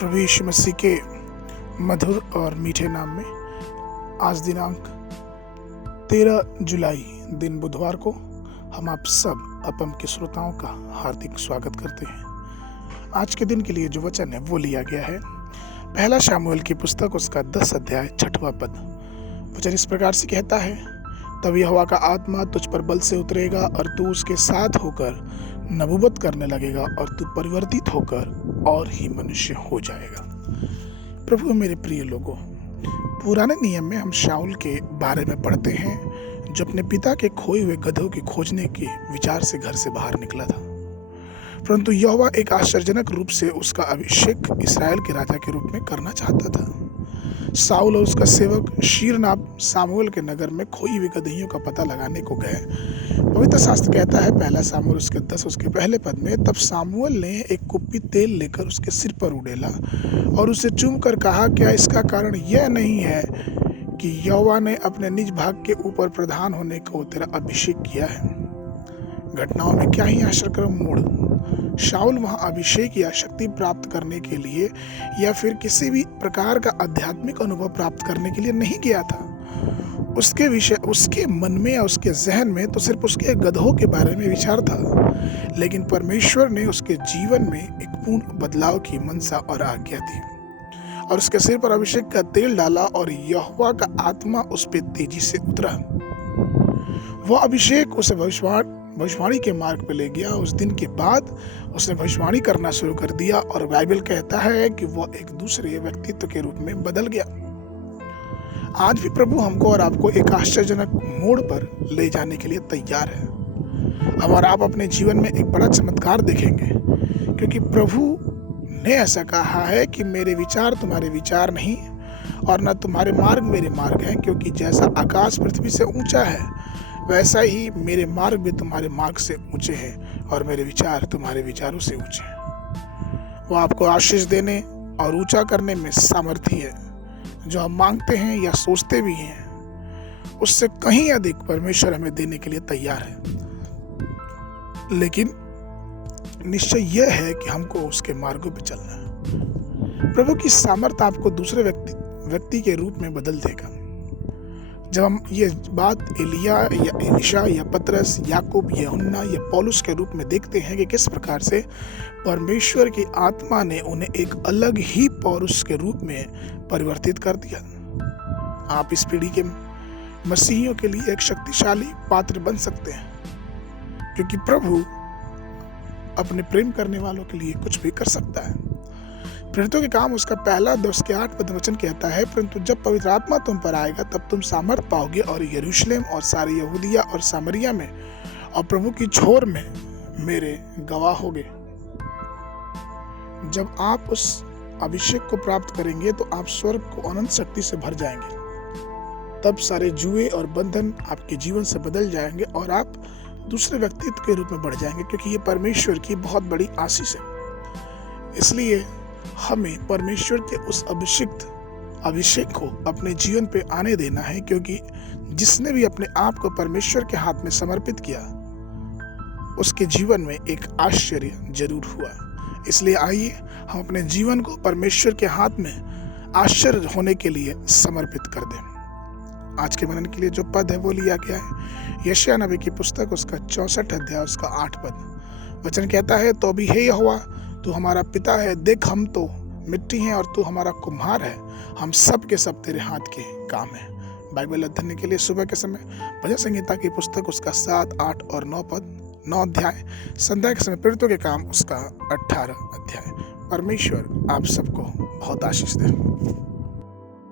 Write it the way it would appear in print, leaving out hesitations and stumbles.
प्रभु यीशु मसीह के मधुर और मीठे नाम में आज दिनांक 13 जुलाई दिन बुधवार को हम आप सब अपम के श्रोताओं का हार्दिक स्वागत करते हैं। आज के दिन के लिए जो वचन है वो लिया गया है पहला शमूएल की पुस्तक उसका 10 अध्याय 6वां पद। वचन इस प्रकार से कहता है, तब यहोवा का आत्मा तुझ पर बल से उतरेगा और तू उसके साथ होकर नबूवत करने लगेगा और तू परिवर्तित होकर और ही मनुष्य हो जाएगा। प्रभु मेरे प्रिय लोगों, पुराने नियम में हम शाऊल के बारे में पढ़ते हैं जो अपने पिता के खोए हुए गधों की खोजने के विचार से घर से बाहर निकला था, परंतु यहोवा एक आश्चर्यजनक रूप से उसका अभिषेक इस्राएल के राजा के रूप में करना चाहता था। शाऊल और उसका सेवक शीरनाब सामुएल के नगर में खोई हुई गदहियों का पता लगाने को गए। पवित्र शास्त्र कहता है पहला सामुएल उसके 10 उसके पहले पद में, तब सामुएल ने एक कुप्पी तेल लेकर उसके सिर पर उड़ेला और उसे चूमकर कहा, क्या इसका कारण यह नहीं है कि यहोवा ने अपने निज भाग के ऊपर प्रधान होने को तेरा अभिषेक किया है। घटनाओं में क्या ही आश्चर्यक्रम मोड़। शाऊल वहां अभिषेक या शक्ति प्राप्त करने के लिए या फिर किसी भी प्रकार का आध्यात्मिक अनुभव प्राप्त करने के लिए नहीं गया था। उसके मन में या उसके जहन में तो सिर्फ उसके गधों के बारे में विचार था, लेकिन परमेश्वर ने उसके जीवन में एक पूर्ण बदलाव की मनसा और आज्ञा दी और उसके सिर पर अभिषेक का तेल डाला और यहोवा का आत्मा उस पर तेजी से उतरा। वह अभिषेक उसे भविष्यवाणी के मार्ग पे ले गया। उस दिन के बाद उसने भविष्यवाणी करना शुरू कर दिया और बाइबल कहता है कि वह एक दूसरे व्यक्तित्व के रूप में बदल गया। आज भी प्रभु हमको और आपको एक आश्चर्यजनक मोड़ पर ले जाने के लिए तैयार है। अब और आप अपने जीवन में एक बड़ा चमत्कार देखेंगे, क्योंकि प्रभु ने ऐसा कहा है कि मेरे विचार तुम्हारे विचार नहीं और न तुम्हारे मार्ग मेरे मार्ग हैं, क्योंकि जैसा आकाश पृथ्वी से ऊंचा है वैसा ही मेरे मार्ग भी तुम्हारे मार्ग से ऊंचे हैं और मेरे विचार तुम्हारे विचारों से ऊंचे हैं। वो आपको आशीष देने और ऊंचा करने में सामर्थ्य है। जो हम मांगते हैं या सोचते भी हैं उससे कहीं अधिक परमेश्वर हमें देने के लिए तैयार है, लेकिन निश्चय यह है कि हमको उसके मार्गों पे चलना है। प्रभु की सामर्थ्य आपको दूसरे व्यक्ति के रूप में बदल देगा। जब हम ये बात एलिया या एलिशा या पतरस, याकूब, यूहन्ना या पौलुस के रूप में देखते हैं कि किस प्रकार से परमेश्वर की आत्मा ने उन्हें एक अलग ही पौरुष के रूप में परिवर्तित कर दिया। आप इस पीढ़ी के मसीहियों के लिए एक शक्तिशाली पात्र बन सकते हैं, क्योंकि प्रभु अपने प्रेम करने वालों के लिए कुछ भी कर सकता है। प्रेरितों के काम उसका पहला 10 के 8 पद वचन कहता है, परंतु जब पवित्र आत्मा तुम पर आएगा तब तुम सामर्थ पाओगे और यरूशलेम और सारे यहूदिया और सामरिया में और प्रभु की छोर में मेरे गवाह होगे। जब आप उस अभिषेक को प्राप्त करेंगे तो आप स्वर्ग को अनंत शक्ति से भर जाएंगे। तब सारे जुए और बंधन आपके जीवन से बदल जाएंगे और आप दूसरे व्यक्तित्व के रूप में बढ़ जाएंगे, क्योंकि ये परमेश्वर की बहुत बड़ी आशीष है। इसलिए हमें परमेश्वर के उस अभिषेक को अपने जीवन पे आने देना है, क्योंकि जिसने भी अपने आप को परमेश्वर के हाथ में समर्पित किया उसके जीवन में एक आश्चर्य जरूर हुआ। इसलिए आइए हम अपने जीवन को परमेश्वर के हाथ में आश्चर्य होने के लिए समर्पित कर दें। आज के मनन के लिए जो पद है वो लिया गया है यशायाह नबी की पुस्तक उसका 64 अध्याय उसका 8 पद। वचन कहता है, तो भी हे यहोवा तू हमारा पिता है, देख हम तो मिट्टी हैं और तू हमारा कुम्हार है, हम सब के सब तेरे हाथ के काम है। बाइबल अध्ययन के लिए सुबह के समय भजन संहिता की पुस्तक उसका 7, 8 और 9 पद 9 अध्याय, संध्या के समय प्रेरितों के काम उसका 18 अध्याय। परमेश्वर आप सबको बहुत आशीष दे।